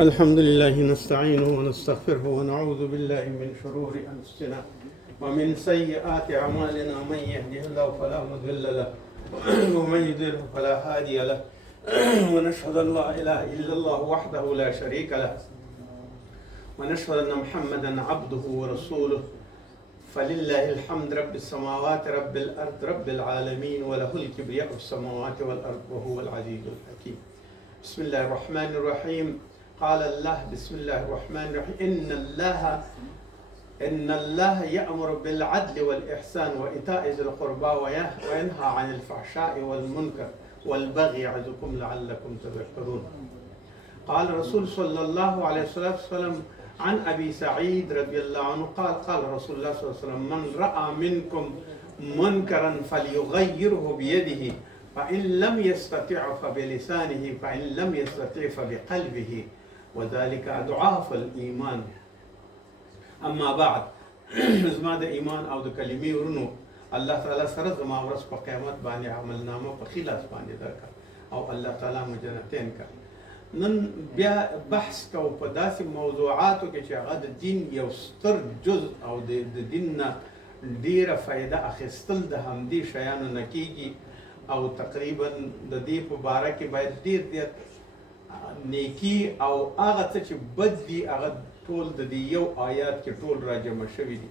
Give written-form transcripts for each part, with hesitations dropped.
الحمد لله نستعينه ونستغفره ونعوذ بالله من شرور أنفسنا ومن سيئات أعمالنا. من يهده الله فلا مضل له ومن يضلل فلا هادي له ونشهد أن لا إله إلا الله وحده لا شريك له ونشهد أن محمدا عبده ورسوله. فلله الحمد رب السماوات رب الأرض رب العالمين وله الكبرياء في السماوات والأرض وهو العزيز الحكيم. بسم الله الرحمن الرحيم. قال الله بسم الله الرحمن الرحيم إن الله يأمر بالعدل والإحسان وإيتاء ذي القربى وينهى عن الفحشاء والمنكر والبغي يعظكم لعلكم تذكرون. قال الرسول صلى الله عليه وسلم عن أبي سعيد رضي الله عنه قال رسول الله صلى الله عليه وسلم من رأى منكم منكرا فليغيره بيده فإن لم يستطع فبلسانه فإن لم يستطع فبقلبه وذلك أضعاف الإيمان. أما بعد زما د ایمان او د کلمې ورونو الله تعالی سره زما ورځ په قیامت باندې عمل نامه په خلاص باندې درکړه او الله تعالی مو جنتین کړ. نن بیا بحث کوو په داسې موضوعاتو کې چې هغه د دین یو ستر جز او د دین نه ډیره فایده اخیستل د همدې شیانو نه کیږي او تقریبا د دې په باره کې باید ډیر نیکی او هغه څه چې بد دي هغه ټول د دې یو آیات کې ټول راجمع شوي دي.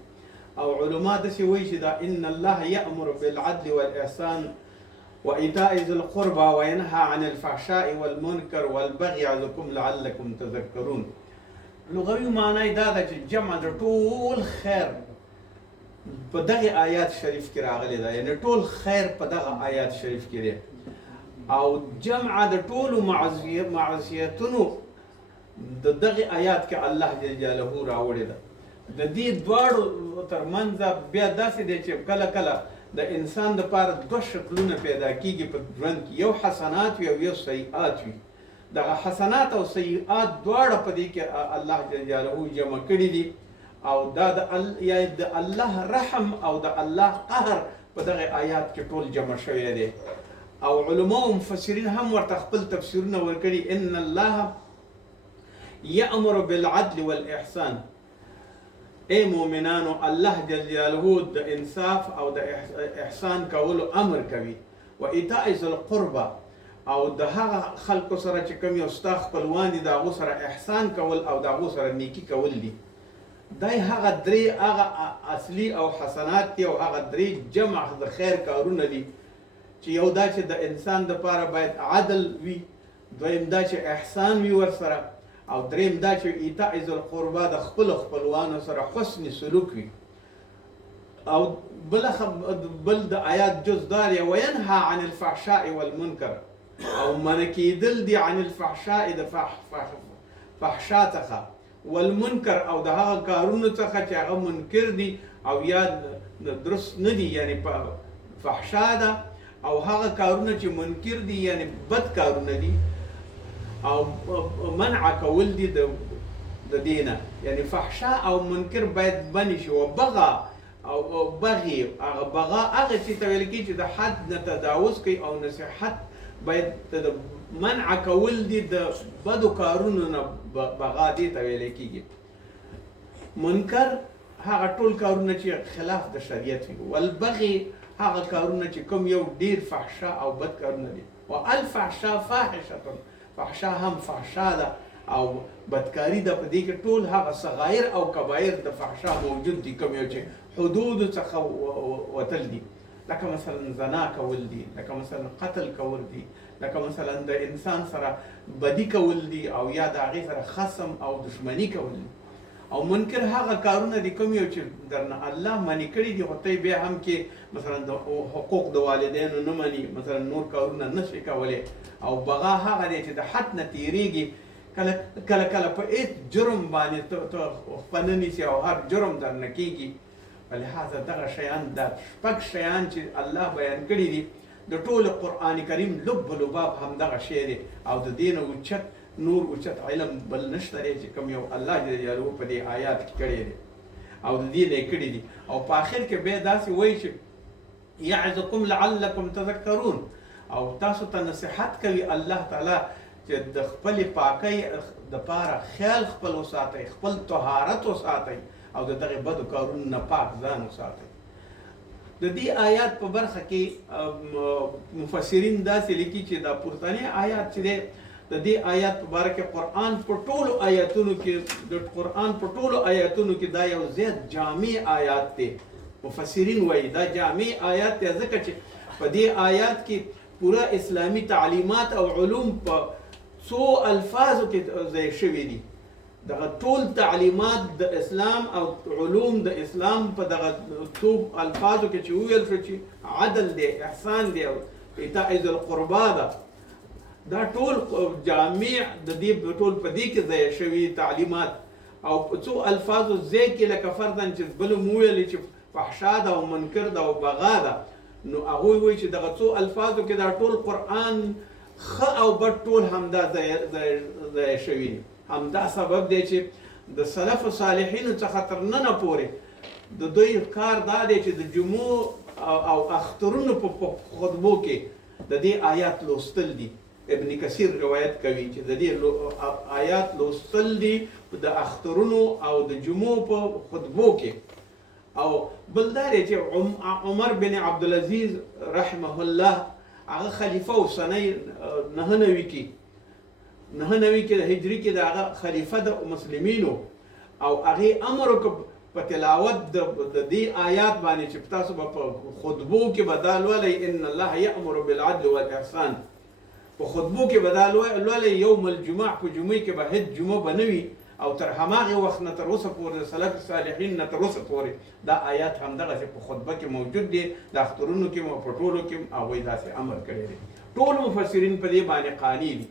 او علما داسې وایي چې دا ان الله یأمر بالعدل والإحسان وإيتاء ذي القربى وينهى عن الفحشاء والمنكر والبغي يعظكم لعلكم تذكرون. لغوي معنی دا ده چې جمع د ټول خیر په دغه آیات شریف کې راغلی ده، یعنی ټول خیر په دغه آیات شریف کې دی او جمع د ټولو معصیتونو د دغه آیات کې الله جل جلاله راوړی ده. د دې دواړو ترمنځ بیا داسې دی چې کله کله د انسان دپاره دوه شکلونه پیدا کیږي په ژوند کې، یو حسنات وي او یو سیئات وي. دغه حسنات او سیئات دواړه په دې کې الله جل جلاله جمع کړي دي او دا د الله رحم او د الله قهر په دغه آیات کې ټول جمع شوی دی. او علما او مفسرین هم ورته خپل تفسیرونه ورکړي. ان الله یأمر بالعدل والإحسان، ای مؤمنانو الله جل جلاله د انصاف او د احسان کولو امر کوي. و ایتاء ذی القربى، او د هغه خلکو سره چې کوم یو ستا خپلوان دي د هغو سره احسان کول او د هغو سره نیکي کول دي. دای هغه درې هغه اصلي او حسنات دي او هغه درې جمع د خیر کارونه دي چې یو دا چې د انسان دپاره باید عدل وي، دویم دا چې احسان وي ورسره، او دریم دا چې ایتاء ذی القربى د خپلوانو سره حسن سلوک وي. او بل د آیات جز دار وینهى عن الفحشاء والمنکر، او منع کیدل دي عن الفحشاء د فحشا څخه، والمنکر او د هغه کارونو څخه چې هغه منکر دي او یا درست نه دي، یعنی فحشا ده او هغه کارونه چې منکر دي یعنی بد کارونه دي، او منع کول دي د دینه، یعنی فحشا او منکر باید بنی شي. او بغا او بغي، هغه بغا هغه چې ته ویل کېږي چې د حد نه تجاوز کوي، او نصیحت باید د منع کول دي د بدو کارونو نه، بغا دې ته ویل کېږي. منکر هغه ټول کارونه چې خلاف د شریعت وي، والبغي هغه کارونه چې کوم یو ډیر فحشا او بد کارونه دي. و الفحشا فاحشه، فحشا هم فحشا ده او بدکاری ده. په دې کې ټول هغه صغایر او کبایر د فحشا موجود دي، کوم یو چې حدود څخه وتل دي، لکه مثلا زنا کول دي، لکه مثلا قتل کول دي، لکه مثلا د انسان سره بدی کول دي، او یا د هغې سره خصم او دشمنی کول دي. او منکر هغه کارونه دي کوم یو چې درنه الله منع کړي دي، خو ته بیا هم کې مثلا د حقوق د والدینو نه مني، مثلا نور کارونه نشي کولی. او بغا هغه دی چې د حد نه تیریږي، کله کله په هیڅ جرم باندې ته خپه نه نیسي او هر جرم درنه کېږي. لهذا دغه شیان دا شپږ شیان چې الله بیان کړي دي د ټول قرآن کریم لب لباب هم دغه شی دی، او د دې نه اوچت نور اوچت علم بل نشته دی چې کوم یو الله جل جلاله په دې آیات کې کړی دی او د دې نه کړي دي. او په آخر کې بیا داسې وایي چې یعظکم لعلکم تذکرون، او تاسو ته نصیحت کوي الله تعالی چې د خپل پاکۍ دپاره خیال خپل وساتئ، خپل طهارت وساتئ او د دغه بدو کارونو نه پاک ځان وساتئ. د دې آیات په برخه کې مفسرین داسې لیکي چې دا پورتنی آیات چې دی د دې آیات په باره کې قرآن په ټولو آیاتونو کې دا یو زیات جامع آیات دی. مفسرین وایي دا جامع آیات دی ځکه چې په دې آیات کې پورا اسلامی تعلیمات او علوم په څو الفاظو کې ځای شوي دي. دغه ټول تعلیمات د اسلام او علوم د اسلام په دغه څو الفاظو کې چې وویل شو چې عدل دی، احسان دی او ایتاء ذی القربا ده، دا ټول جامع د دې ټول په دې کې ځای شوي تعلیمات او په څو الفاظو ځای کې لکه فرضاً چې بل مو ویلې چې فحشا ده او منکر ده او بغا ده، نو هغوی وایي چې دغه څو الفاظو کې دا ټول قرآن ښه او بد ټول همدا ځای شوي دي. همدا سبب دی چې د سلف صالحینو څخه تر ننه پورې د دوی کار دا دی چې د جمعو او اخترونو په خطبو کې د دې آیات لوستل دي. ابن کثیر روایت کوي چې د دې آیات لوستل دي د اخترونو او د جمعو په خطبو کې. او بل دا دی چې عمر بن عبدالعزیز رحمه الله هغه خلیفه و سنه 99 کې د هجري کې د هغه خلیفه د مسلمینو او هغې امر وکړ په تلاوت د دې آیات باندې چې تاسو به په خطبو کې به دا لولئ ان الله یأمر بالعدل والاحسان. په خطبو کې به دا لولئ یوم الجمعه په جمعې کې به هیڅ جمعه به نه وي او تر هماغې وخت نه تر اوسه پورې د سلف صالحین نه تر اوسه پورې دا آیات همدغسې په خطبه کې موجود دي. د اخترونو کې په ټولو کې هغوی داسې امر کړی دی. ټول مفسرین په دې باندې قانع دي.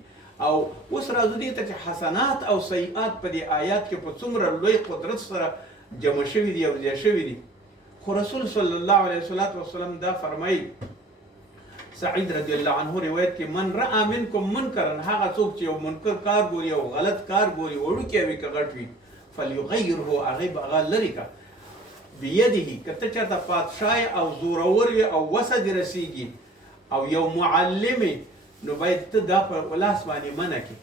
او اوس راځو دې ته چې حسنات او سیئات په دې آیات کې په څومره لوی قدرت سره جمع شوي دي او ځای شوي دي. خو رسول صلی الله علیه وسلم دا فرمایي، سعید رضی الله عنه روایت کې من رأى منکم منکرا، هغه څوک چې یو منکر کار ګوري او غلط کار ګوري وړوکی وي که غټ وي، فلیغیره هغې به هغه لرې کړه بیده. که ته چېرته پادشاه او زورور وي او وسه دې رسیږي او یو معلم نو باید ته دا په لاس باندې منع کړي.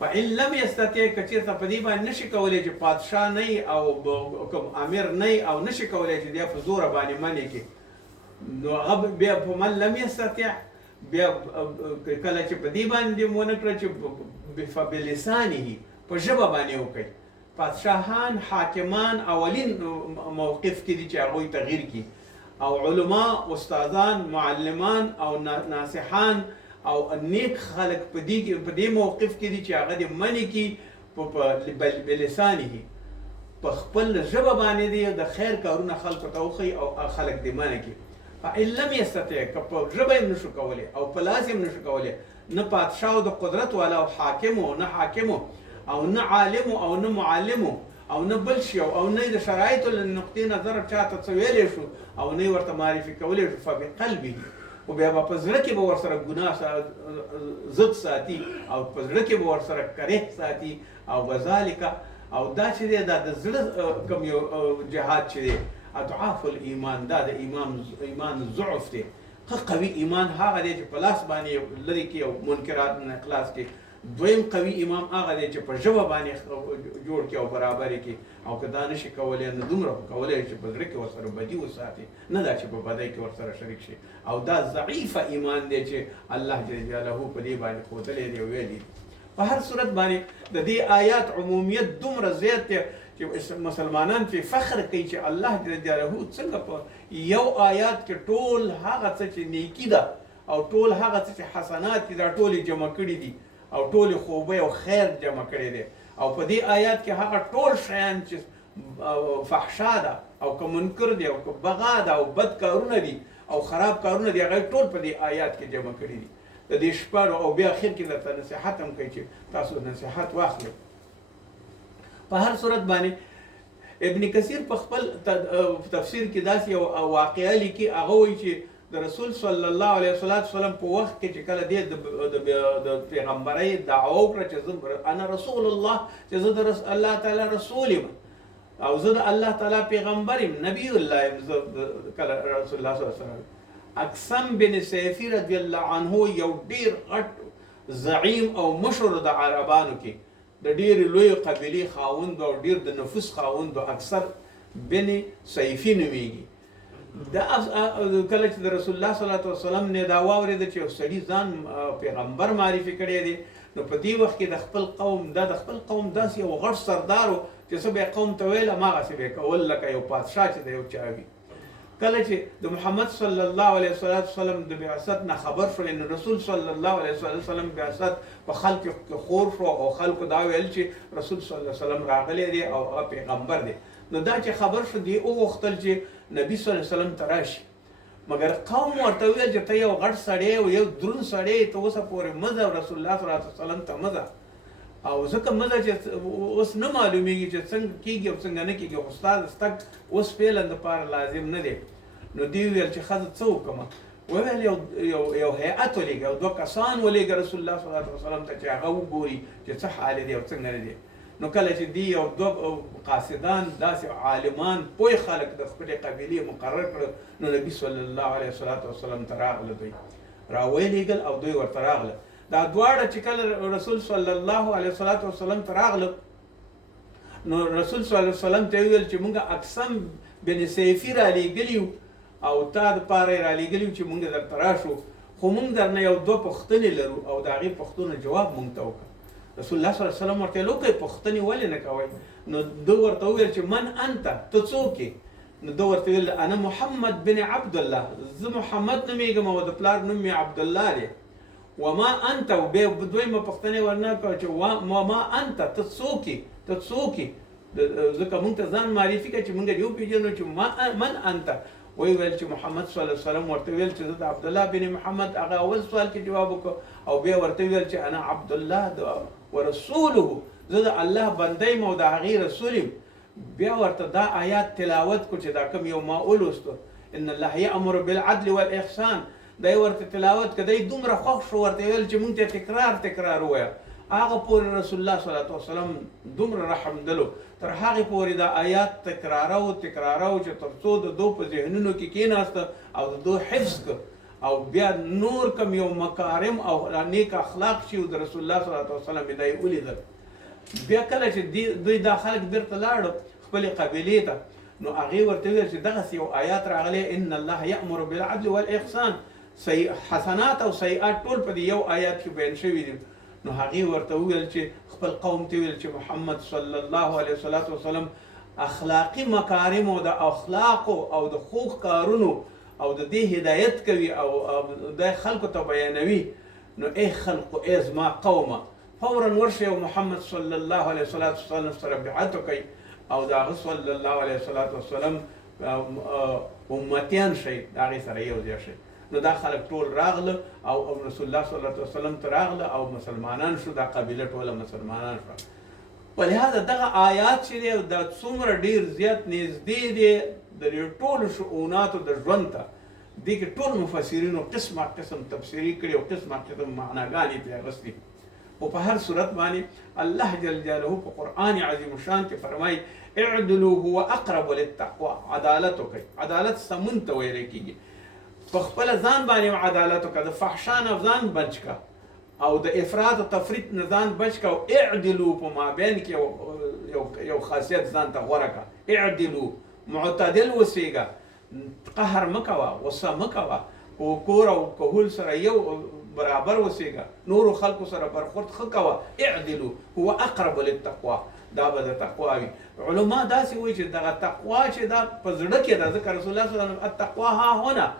فإن لم یستطع که چېرته په دې باندې نشي کولی چې پادشاه نه او کوم امیر نه او نشي کولی چې بیا په زوره باندې منع کړي، نو هغه بیا په من لم یستطع بیا کله چې په دې باندې ونه کړه چې فبلسانه په ژبه باندې وکړي. پادشاهان حاکمان اولین موقف کې دي چې هغوی تغییر کړي، او علما استادان معلمان او ناصحان او نیک خلق په دې موقف کې دي چې هغه دې منع کړي بلسانه، په خپل ژبه باندې دي د خیر کارونه خلکو ته وښیي او خلک دې منع کړي. فإن لم یستطع که په ژبه یې نشو کولی او په لاس یې نشو کولی، نه پادشاه د قدرت والا او حاکمو نه حاکمو او نه عالمو او نه معلمو او نه بل شي او نه د شرایطو له نقطې نظر چاته څه ویلی شو او نه یې ورته معرفي کولی شو، فبقلبه، خو بیا به په زړه کې به ورسره ګناه ضد ساتي او په زړه کې به ورسره کره ساتي. او وذلک او دا چې دی دا د زړه کوم یو جهاد چې دی اضعاف الایمان، دا د ایمان ضعف دی. ښه قوي ایمان هغه دی چې په لاس باندې لرې کړي او منکرات نه خلاص کړي. دویم قوي ایمان هغه دی چې په ژبه باندې جوړ کړي او برابر کړي، او که دا نشي کولی نو دومره خو کولی چې په زړه کې ورسره بدي وساتي، نه دا چې په بدۍ کې ورسره شریک شي. او دا ضعیفه ایمان دی چې الله جل جلاله په دې باندې ښودلی دی او ویلي. په هر صورت باندې د دې آیات عمومیت دومره زیات دی چې مسلمانان پرې فخر کوي چې الله جل جلاله څنګه په یو آیات کې ټول هغه څه چې نیکي ده او ټول هغه څه چې حسنات دي دا ټول یې جمع کړي دي او ټولې خوبۍ او خیر جمع کړی دی. او په دې آیات کې هغه ټول شیان چې فحشا ده او که منکر دی او که بغا ده او بد کارونه دي او خراب کارونه دي، هغه ټول په دې آیات کې جمع کړي دي. د دې شپږو او بیا اخر کې درته نصیحت هم کوي چې تاسو نصیحت واخلئ. په هر صورت باندې ابن کثیر په خپل تفسیر کې داسې یو واقعه لیکي، هغه وایي چې د رسول صلی الله علیه وسلم په وخت کې چې کله دې د پیغمبرۍ دعوه وکړه چې زه انا رسول الله، چې زه د الله تعالی رسول یم او زه د الله تعالی پیغمبر یم، نبی الله یم، کله رسول الله صلی الله علیه وسلم. اقسم بن سیفی رضی الله عنه یو ډیر غټ زعیم او مشر د عربانو کې د ډېرې لوی قبیلې خاوند او ډېر د نفوس خاوند او اکثر بن سیفي نومیږي. دا کله چې د رسول الله صلی الله علیه وسلم نه دا واورېده چې یو سړي ځان پیغمبر معرفي کړی دی، نو په دې وخت کې د خپل قوم د خپل قوم داسې یو غټ سردار و چې څه به قوم ته ویل هماغسې به یې کول لکه یو پادشاه چې د یو چا وي. کله چې د محمد صلی الله علیه وسلم د بعثت نه خبر شو، نو رسول صلی الله علیه وسلم بعثت په خلکو کې خور شو او خلکو دا ویل چې رسول صلی الله علیه وسلم راغلی دی او هغه پیغمبر دی. نو دا چې خبر شو دی وغوښتل چې نبی صلی الله علیه وسلم ته راشي، مګر قوم ورته ویل چې ته یو غټ سړی او یو دروند سړی، ته اوسه پورې مه ځه رسول الله صلی الله علیه وسلم ته مه ځه، او ځکه مه ځه چې اوس نه معلومیږي چې څنګه کېږي او څنګه نه کېږي، خو ستا د تګ اوس فعلا دپاره لازم نه دی. نو دی ویل چې ښځه څه وکړمه؟ وویل یو هیئت ولېږه، یو 2 کسان ولېږه رسول الله صلی الله علیه وسلم ته چې هغه وګوري چې څه حال دی او څنګه نه دی. نو کله چې دی یو 2 قاصدان داسې عالمان پوه خلک د خپلې قبیلې مقرر کړل، نو نبي صلی الله علیه وسلم ته راغله، دوی راویلېږل او دوی ورته راغله. دا دواړه چې کله رسول صلی الله علیه وسلم ته راغله، نو رسول صلی الله علیه وسلم ته ویل چې مونږ اقسم بن سیفي رالیږلي یو او تا دپاره یې رالیږلي یو چې مونږ درته راشو، خو مونږ درنه یو 2 پوښتنې لرو او د هغې پوښتنو جواب مونږ ته وکړه. رسول الله صلی الله علیه وسلم ورته ویل وکړئ پوښتنې ولې نه کوئ؟ نو ده ورته وویل چې من انت، ته څوک یې؟ نو ده ورته ویل انا محمد بن عبدالله، زه محمد نومېږم او د پلار نوم مې عبدالله دی. وما انت، او بیا دویمه پوښتنه یې ورنه کړه چې وما انت، ته څوک یې؟ ته څوک یې؟ ځکه مونږ ته ځان معرفي کړه چې مونږ دې وپېژنو چې من انت. وی ویل چې محمد صلی الله علیه وسلم ورته ویل چې زه د عبدالله بن محمد، هغه اول سوال کې جواب وکړ، او بیا ورته ویل چې انا عبدالله ورسوله، زه د الله بنده یم او د هغې رسول یم. بیا ورته دا آیات تلاوت کو چې دا کوم یو ما ولوستو، ان الله یامر بالعدل والاحسان، دی ورته تلاوت که دی دومره خوښ شو، ورته ویل چې مونږ ته تکرار ووایه. هغه پورې رسول الله صلی الله علیه وسلم دومره رحم دلو، تر هغې پورې دا آیات تکرارو چې تر څو د دو په ذهنونو کې کېناسته او د دو حفظ که، او بیا نور کوم یو مکارم او نیک اخلاق چې د رسول الله صلی الله علیه وسلم دا یې ولیدل. بیا کله چې دوی دا خلک بیرته لاړو خپلې قبیلې ته، نو هغې ورته ویل چې دغسې یو آیات راغلی ان الله یامر بالعدل والاحسان، حسنات او سیئات ټول په دې یو آیات کې بیان شوي دي. نو هغې ورته وویل چې خپل قوم ته ویل چې محمد صلی الله علیه وسلم اخلاقي مکارم او د اخلاقو او د ښو کارونو او د دې هدایت کوي او د خلکو ته بیانوي. نو ای خلقو، ای زما قومه، فورا ورشئ او محمد صلی الله علیه وسلم سره بیعت وکئ او د هغه صلی الله علیه وسلم امتیان شئ، د هغې سره یو ځای شئ. نو دا خلک ټول راغله او رسول الله صلی الله علیه وسلم ته راغله او مسلمانان شو، دا قبیله ټوله مسلمانان شوه. ولهذا دغه آیات چې دی دا څومره ډېر زیات نږدې دی د دې ټولو شؤوناتو د ژوند ته. دې کې ټول مفسرینو قسمه قسم تفسیري کړي او قسمه قسم معناګانې پرې اخیستي. او په هر صورت باندې الله جل جلاله په قرآن عظیم الشان کې فرمایي اعدلوا هو اقرب للتقوى، عدالت وکړئ. عدالت سمون ته ویلی کېږي. په خپل ځان باندې عدالت وکړه، د فحشا نه ځان بچ کړه او د افراط او تفریط نه ځان بچ کړه، او اعدلو په مابین کې یو خاصیت ځان ته غوره کړه. اعدلو، معتدل اوسېږه، قهر مه کوه، غصه مه کوه، په کور او کهول سره یو برابر اوسېږه، نورو خلکو سره برخورد ښه کوه. اعدلو هو اقرب للتقوا، دا به د تقوا وي. علما داسې وایي چې دغه تقوا چې دا په زړه کې ده، ځکه رسول الله صلی الله علیه وسلم التقوا ها هنا،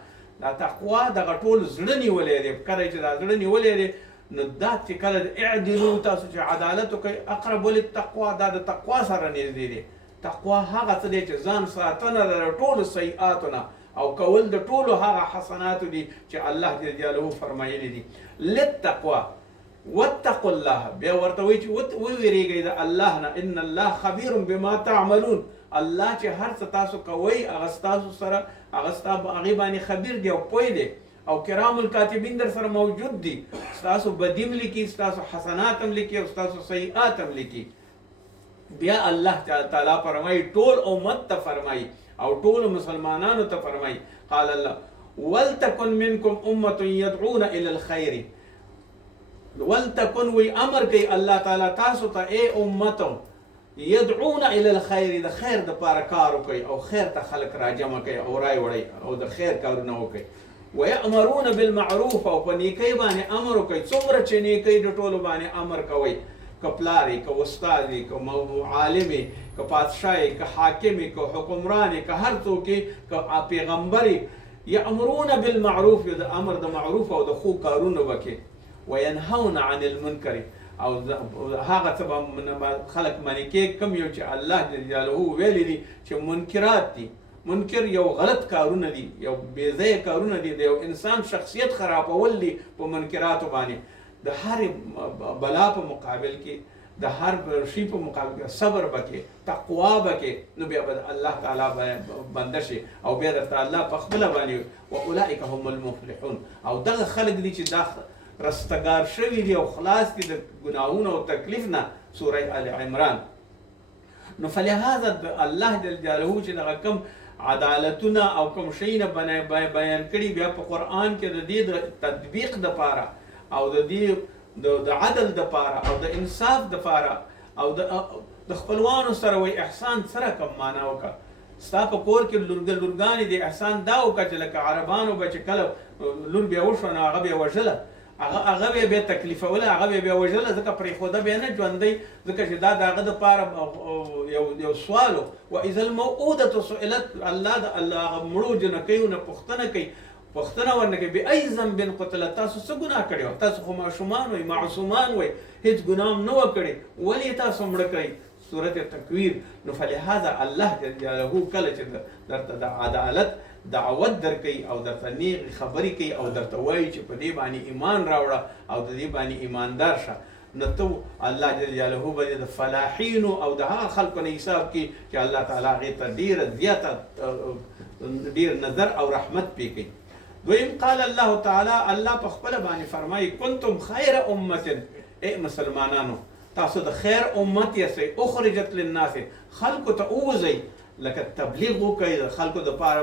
دا تقوا دغه ټول زړه نیولی دی. کله چې دا زړه نیولی دی، نو دا چې کله اعدلو تاسو چې عدالت وکئ، اقرب للتقوا، دا د تقوا سره نږدې دی. تقوا هغه څه دی چې ځان ساتنه د ټولو سیئاتو نه او کول د ټولو هغه حسناتو دي چې الله جل جلاله فرمایلی دي. للتقوا واتقوا الله، بیا ورته وایي چې وویرېږئ د الله نه. ان الله خبیر بما تعملون، الله چې هر څه تاسو کوئ هغه ستاسو سره، هغې باندې خبیر دی او پوه دی، او کرام الکاتبین در سره موجود دي. ستاسو بدیم لیکي، ستاسو حسنات هم لیکي او ستاسو سیئات هم لیکي. بیا الله تعالی فرمایي ټول امت ته فرمایي او ټول مسلمانانو ته فرمایي. قال الله ولتکن منکم امة يدعون الى الخير، ولتكن وی امر کوي الله تعالی تاسو ته ای امتو يدعون الى الخير د خیر د پاره کار کوي او خیر ته خلق راجمع کوي او رای وړي او د خیر کارونه وکړي ويأمرون بالمعروف او په نیکۍ باندې امر کوي څومره چې نیکۍ د ټولو باندې امر کوي کپلاری که استادی که عالمی که پادشاهی که حاکمی که حکمرانی که هر څوک که پیغمبري یأمرون بالمعروف د امر د معروف او د خو کارونه وکړي وینهون عن المنکر او هغه څه به خلک منې کې کوم یو چې الله جل جلاله ویلي دي چې منکرات دي منکر یو غلط کارونه دي یو بې ځایه کارونه دي د یو انسان شخصیت خرابول دي په منکراتو باندې د هر بلا په مقابل کې د هر شي په مقابل کې صبر وکړي تقوا وکړي نو بیا به الله تعالی بنده شي او بیا درته الله په خپله باندې واولئک هم المفلحون او دغه خلک دي چې دا رستګار شوي دي او خلاص دي د ګناهونو او تکلیف نه سوره آل عمران نو فلهذا الله جل جلاله چې دغه کم عدالتونه او کوم شیونه بیان کړي بیا په قرآن کې د دې د تطبیق دپاره او د دې د عدل دپاره او د انصاف دپاره او د خپلوانو سره وایي احسان سره کوم معنا وکړه ستا په کور کې لورګانې دي احسان دا وکړه چې لکه عربانو به چې کله لور بیا وشوه نو هغه بیا وژله هغه بیا تکلیفوله هغه بیا وژله ځکه پرېښوده بیا نه ژوندی ځکه چې دا د هغه دپاره یو سوال و واذا الموءودة سئلت الله د الله مړو جنکیو نه پوښتنه کوي پوښتنه ورنه کوي بأي ذنب قتلت تاسو څه ګناه کړي وه تاسو خو ماشومان وئ معصومان وئ هېڅ ګناه نه وه کړې ولې تاسو مړه کړئ صورت تکویر نو فلهذا الله جل جلاله کله چې درته د عدالت دعوت درکوي او درته نیغې خبرې کوي او درته وایي چې په دې باندې ایمان راوړه او د دې باندې ایماندار شه نو ته الله جل جلاله به د فلاحینو او د هغه خلکو نه حساب کوي چې الله تعالی هغې ته ډېره زیاته ډېر نظر او رحمت پرې کوي دویم قال الله تعالی الله په خپله باندې فرمایي کنتم خیر امة ای مسلمانانو تاسو د خیر امت یاستئ اخرجت للناس خلکو ته ووځئ لکه تبلیغ وکړئ د خلکو دپاره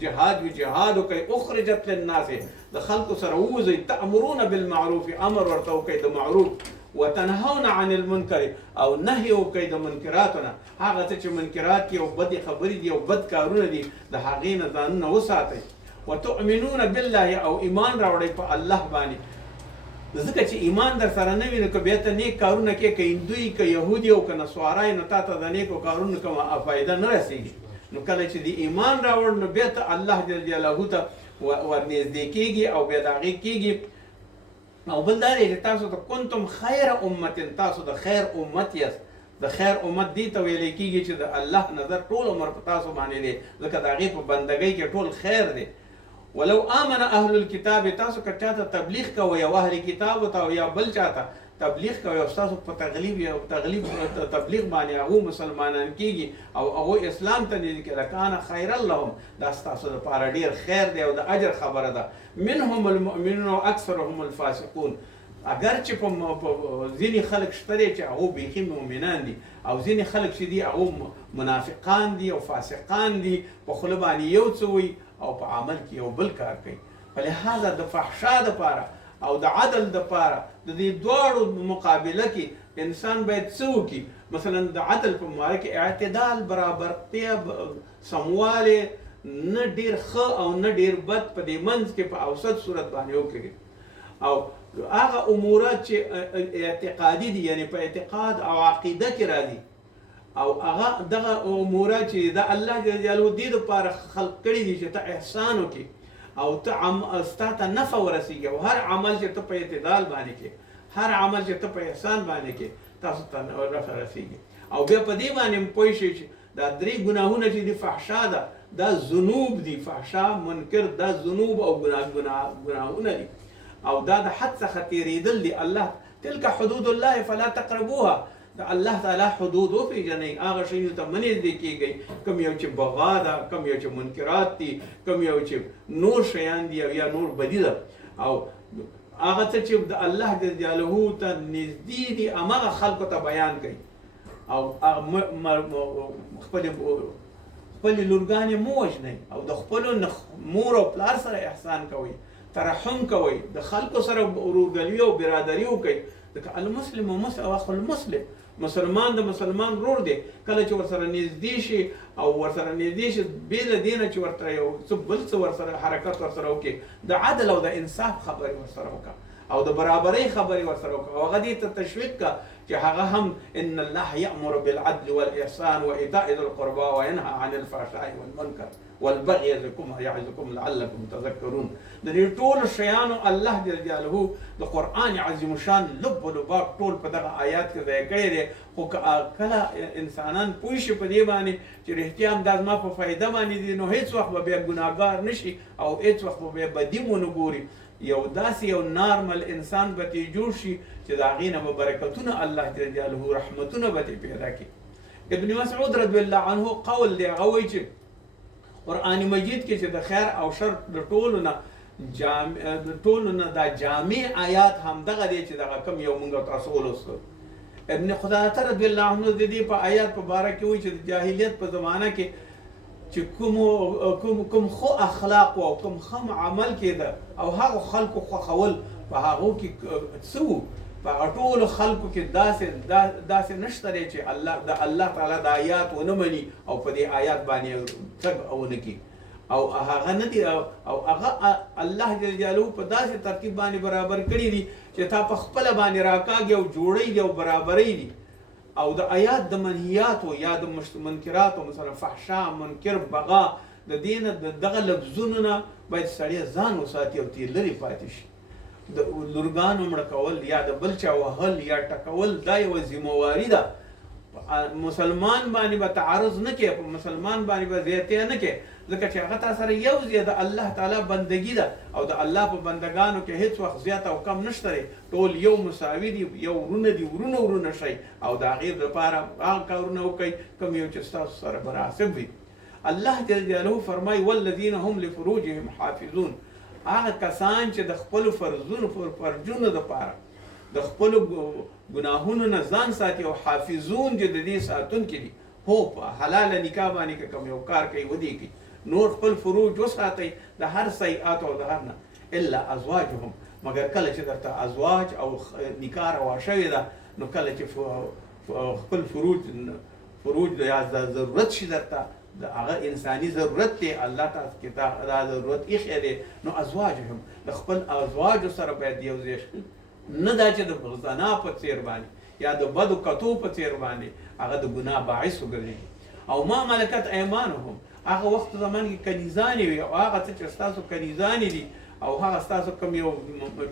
جهاد وي جهاد وکړئ اخرجت للناس د خلکو سره ووځئ تأمرون بالمعروف امر ورته وکړئ د معروف وتنهون عن المنکر او نهی وکړئ د منکراتو نه هغه څه چې منکرات دي او بدې خبرې دي او بد کارونه دي د هغې نه ځانونه وساتئ وتؤمنون بالله او ایمان راوړئ په الله باندې ځکه چې ایمان در سره نه وي نو که بیا ته نیک کارونه کوې که هندوی که یهودي او که نسوارای نو تا ته د نیکو کارونو کومه فایده نه رسېږي نو کله چې د ایمان راوړ نو بیا ته الله جل جلاله ته ورنږدې کېږي او بیا د هغې کېږي او بل دا دی چې تاسو ته کنتم خیر امت تاسو د خیر امت یاست د خیر امت دې ته ویلی کېږي چې د الله نظر ټول عمر په تاسو باندې دی ځکه د هغې په بندګۍ کې ټول خیر دی ولو آمن اهل الكتاب تاسو که چاته تبلیغ کوئ او اهل کتابو ته یا بل چاته تبلیغ کوئ او ستاسو په تغلیب تبلیغ باندې هغو مسلمانان کېږي او هغو اسلام ته نږدې کړي لکان خیرا لهم دا ستاسو دپاره ډېر خیر دی او د اجر خبره ده منهم المؤمنون او اکثرهم الفاسقون اگر چې په ځینې خلک شته دی چې هغو بیخي مؤمنان دي او ځینې خلک چې دي هغو منافقان دي او فاسقان دي په خوله باندې یو څه وایي او په عمل کې یو بل کار کوي فلهذا د فحشا دپاره او د عدل دپاره د دې دواړو مقابله کې انسان باید څه وکړي مثلا د عدل په مباره کې اعتدال برابرتیا سموالی نه ډېر ښه او نه ډېر بد په دې منځ کې په اوسط صورت باندې وکړي او هغه امورات چې اعتقادي دي یعنی په اعتقاد او عقیده کې راځي او هغه دغه امورات چې د الله جل جلاله دې دپاره خلق کړي دي چې ته احسان وکړي او ستا ته نفع ورسېږي او هر عمل چې ته په اعتدال باندې کې هر عمل چې ته په احسان باندې کې تاسو ته نفع رسېږي او بیا په دې باندې پوه شئ چې دا درې ګناهونه چې دي فحشا ده دا ذنوب دي فحشا منکر دا ذنوب او ګناهونه دي او دا د حد څخه تېرېدل دي الله تلک حدود الله فلا تقربوها د الله تعالی حدود وپېژنئ هغه شیانو ته مه نږدې کېږئ کوم یو چې بغا ده کوم یو چې منکرات دي کوم یو چې نور شیان دي او یا نور بدي ده او هغه څه چې د الله جل جلاله ته نږدې دي هماغه خلکو ته بیان کوي او خپلې لورګانې مه وژنئ او د خپلو مور او پلار سره احسان کوئ ترحم کوئ، د خلکو سره ورورګلوي او برادري وکئ. ځکه المسلم اخو المسلم، مسلمان د مسلمان ورور دی. کله چې ورسره نږدې شي او ورسره نږدې شي بې له دې نه چې ورته یو څه بل څه ورسره حرکت ورسره وکړي، د عدل او د انصاف خبرې ورسره وکړه او د برابرۍ خبرې ورسره وکړه او هغه دې ته تشویق کړه چې هغه هم ان الله یأمر بالعدل والإحسان وإيتاء ذي القربى وينهى عن الفحشاء والمنکر والبغي يعظكم لعلكم تذكرون. د دې ټول شیانو الله جل جلاله د قرآن عظیم شان لب و لباب ټول په دغه آیات کې ځای کړی دی. خو کله انسانان پوه شي په دې باندې چې رښتیا هم دا زما په فایده باندې دي، نو هیڅ وخت به بیا ګناهګار نشي او هیڅ وخت به بیا بدي ونه ګوري. یو داسې یو نارمل انسان به ترې جوړ شي چې د هغې نه به برکتونه الله جل جلاله رحمتونه به ترې پیدا کړي. ابن مسعود رضی الله عنه قول دی، هغه وایي چې قرآن مجید کې چې د خیر او شر د ټولو نه دا جامع آیات همدغه دی چې دغه کم یو مونږ تاسو ولوستو. ابن خداته رضی الله عنه د دې په آیات په باره کې وایي چې د جاهلیت په زمانه کې چې کوم خو اخلاق او کوم خم عمل کېده او هغه خلکو خوښول په هغو کې څه وو، په ټولو خلکو کې داسې نشته دی چې د الله تعالی د آیات ونه مني او په دې آیات باندې څه ونه کړي او هغه نه دي او هغه الله جل جلاله په داسې ترتیب باندې برابر کړي دي چې تا په خپله باندې راکاږي او جوړی دي او برابرۍ دي. او د آیات د منهیاتو یا د منکراتو مثلا فحشا، منکر، بغا، د دې نه دغه لفظونو نه باید سړی ځان وساتي او ترې لرې پاتې شي. د لورګانو مړه کول یا د بل چا وهل یا ټکول دا یوه ذمهواري ده. مسلمان باندې به تعرض نه کوې، په مسلمان باندې به زیاتیا نه کوې، ځکه چې هغه تا سره یو ځای د الله تعالی بندګي ده او د الله په بندګانو کې هیڅ وخت زیات او کم نشته دی، ټول یو مساوي دي، یو ورونه دي، ورونه شئ او د هغې دپاره هغه کارونه وکئ کوم یو چې ستاسو سره مناسب وي. الله جل جلاله فرمایي والذین هم لفروجهم حافظون، هغه کسان چې د خپلو فرجونو دپاره د خپلو ګناهونو نه ځان ساتي او حافظون چې د دې ساتونکي دي. هو په حلاله نکاح باندې که کوم یو کار کوي ودې کوي، نور خپل فروج وساتئ د هر سیئات او د هر نه الا ازواجهم، مګر کله چې درته ازواج او نکاح روا شوې ده نو کله چې خپل فروج یا ضرورت شي درته د هغه انساني ضرورت دی، الله تاسو کې دا ضرورت ایښی دی، نو ازواجهم د خپل ازواجو سره باید یو ځای شي، نه دا چې د زنا په څیر باندې یا د بدو کتو په څیر باندې هغه د ګناه باعث وګرځي. او ما ملکت ایمانهم، هغه وخت زمان کې کنیزانې وي او هغه څه چې ستاسو کنیزانې دي او هغه ستاسو کوم یو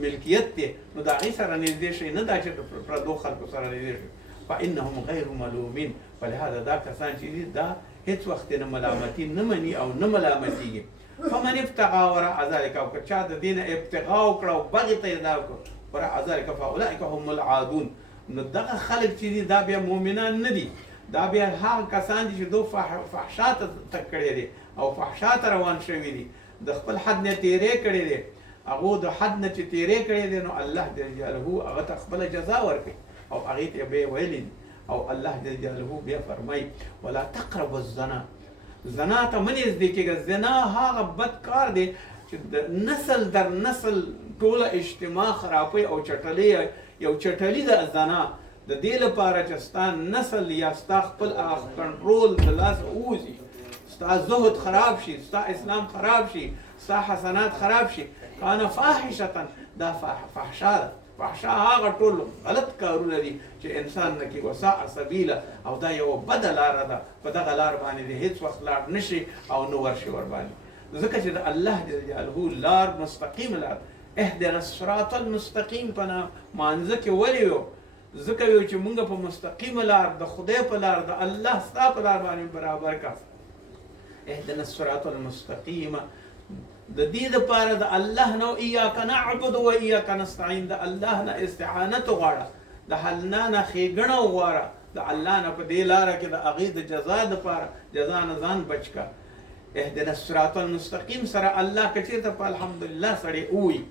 ملکیت دی نو د هغې سره نږدې شئ، نه دا چې د پردو خلکو سره نږدې شئ. فانهم غیر ملومین، فلهذا دا کسان چې دي دا هیڅ وخت نه ملامتي نه مني او نه ملامتېږي. فمن ابتغى وراء ذلك، او که چا د دې نه ابتغا وکړه او بغې ته یې دا وکړه وراء ذلك فاولئک هم العادون، نو دغه خلک چې دي دا بیا مؤمنان نه دي، دا بیا هغه کسان دي چې دو فحشا ته تګ کړی دی او فحشا ته روان شوي دي، د خپل حد نه تیری کړی دی. هغو د حد نه چې تیری کړی دی نو الله جل جلاله هغه ته خپله جزا ورکوي او هغې ته به یې ویلي دي. او الله جل جلاله بیا فرمایي ولا تقربوا الزنا، زنا ته مه نږدې کېږه. زنا هغه بد کار دی چې د نسل در نسل ټوله اجتماع خرابوي او یو چټلي ده زنا، د دې لپاره چې ستا نسل یا ستا خپل کنټرول د لاسه ووځي، ستا زهد خراب شي، ستا اسلام خراب شي، ستا حسنات خراب شي. کان فاحشة، دا فحشا ده. فحشا هغه ټول غلط کارونه دي چې انسان نه کوي، وساء سبیله، او دا یوه بده لاره ده، په دغه لار باندې د هیڅ وخت لاړ نشي او نه ورشي ورباندې، ځکه چې د الله جل جلاله لار مستقیم لار. اهدنا الصراط المستقیم په مانځه کې ولې ویو؟ ځکه ویو چې مونږ په مستقیمه لار د خدای په لار د الله ستا په لار باندې برابر کا. اهدنا الصراط المستقیم د دې دپاره د الله نه ایاک نعبد و ایاک نستعین، د الله نه استعانت وغواړه، د الله نه ښېګڼه وغواړه، د الله نه په دې لاره کې د هغې د جزا دپاره جزا نه ځان بچ کا. اهدنا الصراط المستقیم سره الله که چېرته په الحمدلله سړی ووایي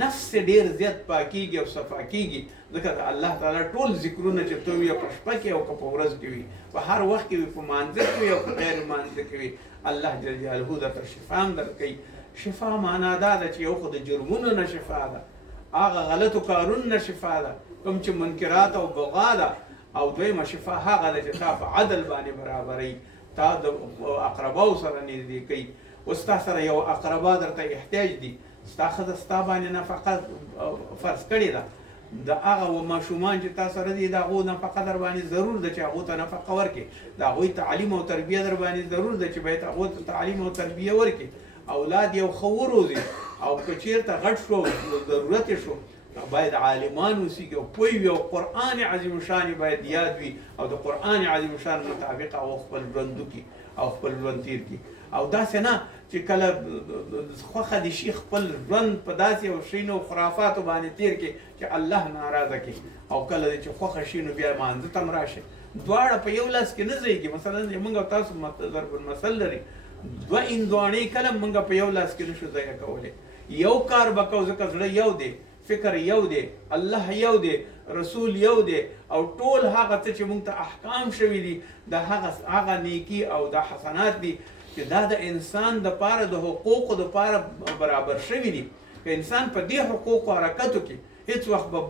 نفس ډېر زیات پاکیږي او صفا کیږي، ځکه د الله تعالی ټول ذکرونه چې ته وي په شپه کې او که په ورځ کې وي، په هر وخت کې وي، په مانځه کې وي او په غیر مانځه کې وي، الله جل جلاله درته شفا هم درکوي شفا معنا دا ده چې یو خو د جرمونو نه شفا ده، هغه غلطو کارونو نه شفا ده کوم چې منکرات او بغا ده، او دویمه شفا هغه ده چې تا په عدل باندې برابرئ، تا د اقرباو سره نږدې کوي. اوس تا سره یو اقربا درته احتیاج دي، ستا ښځه ستا باندې نفقه فرض کړې ده، د هغه ماشومان چې تا سره دي د هغو نفقه در باندې ضرور ده چې هغو ته نفقه ورکړې، د هغوی تعلیم او تربیه در باندې ضرور ده چې باید هغو ته تعلیم او تربیه ورکړې. اولاد یو ښه وروزي، او که چېرته غټ شو ضرورت یې شو باید عالمان اوسېږي او پوه وي، او قرآن عظیم شان باید یاد وي، او د قرآن عظیم شان مطابق او خپل ژوند وکړي او خپل ژوند تېر کړي. او داسې نه چې کله خوښه دې شي خپل ژوند په داسې یو شیانو او خرافاتو باندې تېر کړي چې الله ناراضه کړي، او کله دې چې خوښه شي نو بیا مانځه ته هم راشي. دواړه په یو لاس کې نه ځایږي. مثلا موږ او تاسو ضرب المثل لري، دوه هندواڼې کله موږ په یو لاس کې نشو ځای کولی. یو کار به کوو ځکه زړه یو دی، فکر یو دی، الله یو دی، رسول یو دی، او ټول هغه څه چې موږ ته احکام شوي دي د هغه نیکي او د حسنات دي چې دا د انسان دپاره د حقوقو دپاره برابر شوي دي. که انسان په دې حقوقو حرکت وکړي هیڅ وخت به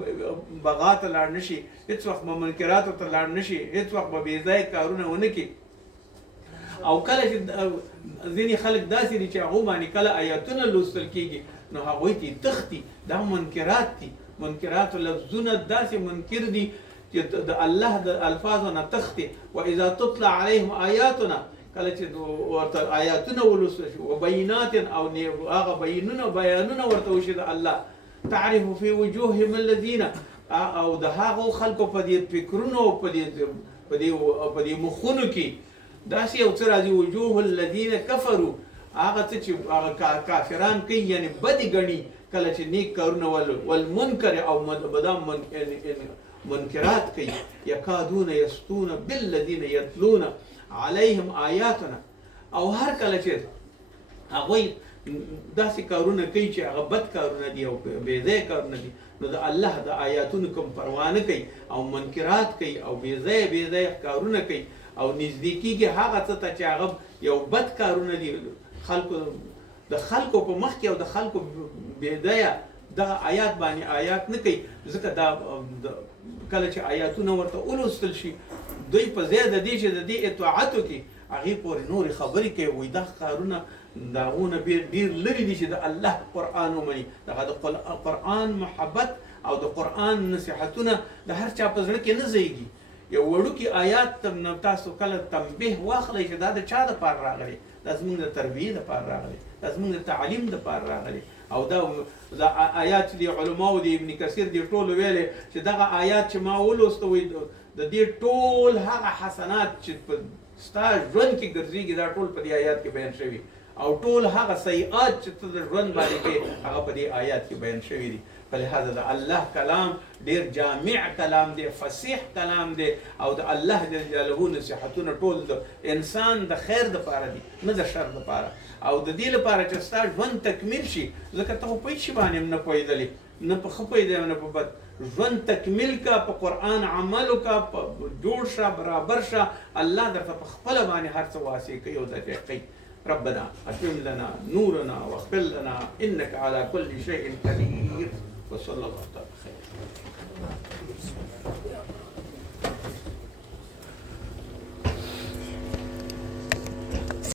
بغا ته لاړ نه شي، هیڅ وخت به منکراتو ته لاړ نه شي، هیڅ وخت به بې ځایه کارونه ونه کړي. او کله چې ځینې خلک داسې دي چې هغو باندې کله آیاتونه لوستل کېږي نو هغوی ته تښتي، دا منکرات دي. منکراتو لفظونه داسې منکر دي چې د الله د الفاظو نه تښتي. واذا تطلع عليهم آیاتنا، کله چې ورته آیاتونه ولوستل شي، وبینات او هغه بیانونه ورته وشي د الله، تعرف فی وجوههم الذین، او د هغو خلکو په دې فکرونو او په دې مخونو کې داسې یو څه راځي، وجوه الذین کفروا، هغه څه چې هغه کافران کوي یعنی بدې ګڼي کله چې نیک کارونه والمنکر او بدام منکرات کوي. یکادون یسطون بالذین یتلون علیهم آیاتنا، او هر کله چې هغوی داسې کارونه کوي چې هغه بد کارونه دي او بې ځایه کارونه دي نو د الله د آیاتونو کوم پروا نه کوي او منکرات کوي او بې ځایه کارونه کوي او نږدې کېږي هغه څه ته چې هغه یو بد کارونه دي د خلکو په مخ کې او د خلکو بېځایه دغه آیات باندې آیات نه کوي. ځکه دا کله چې آیاتونه ورته ولوستل شي دوی په ځای د دې چې د دې اطاعت وکړي هغې پورې نورې خبرې کوي، وایي دا کارونه د هغو نه ډېر لرې دي چې د الله قرآن ومني. دغه د قرآن محبت او د قرآن نصیحتونه د هر چا په زړه کې نه ځایږي. یو وړوکي آیات نه تاسو کله تنبیه واخلئ چې دا د چا دپاره راغلی، دا زموږ د تربیې دپاره راغلی، دا زموږ د تعلیم دپاره راغلی. او دا آیات چې د علماو د ابن کثیر دي ټولو ویلې چې دغه آیات چې ما ولوسته وایي د دې ټول هغه حسنات چې په ستا ژوند کې ګرځېږي دا ټول په دې آیات کې بیان شوي، او ټول هغه سیئات چې ته د ژوند باندې کوې هغه په دې آیات کې بیان شوي دي. فلهذا د الله کلام ډېر جامع کلام دی، فصیح کلام دی، او د الله جل جلاله نصیحتونه ټول د انسان د خیر دپاره دي نه د شر دپاره، او د دې لپاره چې ستا ژوند تکمیل شي. ځکه ته خو په هېڅ شي باندې هم نه پوهېدلې، نه په ښه پوهېدې نه په بد. ژوند تکمیل کا، په قرآن عمل وکړه، جوړ شه، برابر شه، الله درته په خپله باندې هر څه واسع کوي او درته کوي. ربنا اتم لنا نورنا واغفر لنا انك على كل شيء قدير وصلى الله تعالى خير.